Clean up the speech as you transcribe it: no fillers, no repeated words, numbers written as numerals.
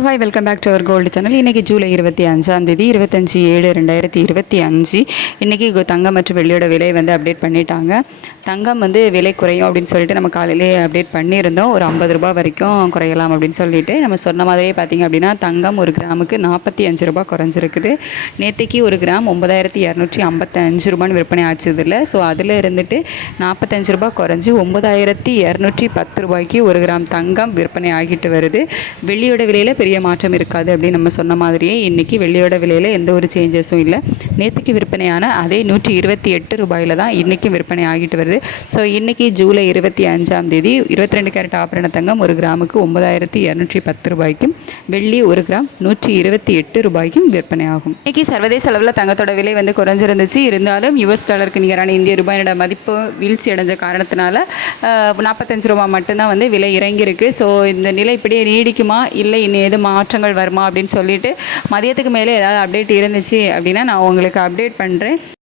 Hello hi welcome back to our gold channel. இன்றைக்கி July 25 25/7/2025 இன்றைக்கி தங்கம் மற்றும் வெள்ளியோட விலை வந்து அப்டேட் பண்ணிட்டாங்க. தங்கம் வந்து விலை குறையும் அப்படின்னு சொல்லிட்டு நம்ம காலையிலே அப்டேட் பண்ணியிருந்தோம். ஒரு 50 ரூபா வரைக்கும் குறையலாம் அப்படின்னு சொல்லிட்டு நம்ம சொன்ன மாதிரியே பார்த்திங்க அப்படின்னா தங்கம் ஒரு கிராமுக்கு 45 ரூபா குறைஞ்சிருக்குது. நேற்றுக்கு ஒரு கிராம் 9255 ரூபான்னு விற்பனை ஆச்சுது இல்லை. ஸோ அதில் இருந்துட்டு 45 ரூபா குறைஞ்சி 9210 ரூபாய்க்கு ஒரு கிராம் தங்கம் விற்பனை ஆகிட்டு வருது. வெள்ளியோட விலையில் பெரிய மாற்றம் இருக்காது அப்படின்னு நம்ம சொன்ன மாதிரியே இன்றைக்கி வெள்ளியோட விலையில் எந்த ஒரு சேஞ்சஸும் இல்லை. நேற்றுக்கு விற்பனையான அதே 128 ரூபாயில் தான் இன்றைக்கும் விற்பனை ஆகிட்டு வருது. ஸோ இன்றைக்கி ஜூலை 25 22 கேரட் ஆபரண தங்கம் ஒரு கிராமுக்கு 9210 ரூபாய்க்கும் வெள்ளி ஒரு கிராம் 128 ரூபாய்க்கும் விற்பனை ஆகும். இன்றைக்கி சர்வதேச அளவில் தங்கத்தோட விலை வந்து குறைஞ்சிருந்துச்சு. இருந்தாலும் US டாலருக்கு நிகரான இந்திய ரூபாயோட மதிப்பு வீழ்ச்சி அடைஞ்ச காரணத்தினால 45 ரூபா மட்டும்தான் வந்து விலை இறங்கியிருக்கு. ஸோ இந்த நிலை இப்படியே நீடிக்குமா இல்லை இன்னும் எது மாற்றங்கள் வருமா அப்படின்னு சொல்லிட்டு மதியத்துக்கு மேலே ஏதாவது அப்டேட் இருந்துச்சு அப்படின்னா நான் உங்களுக்கு அப்டேட் பண்ணுறேன்.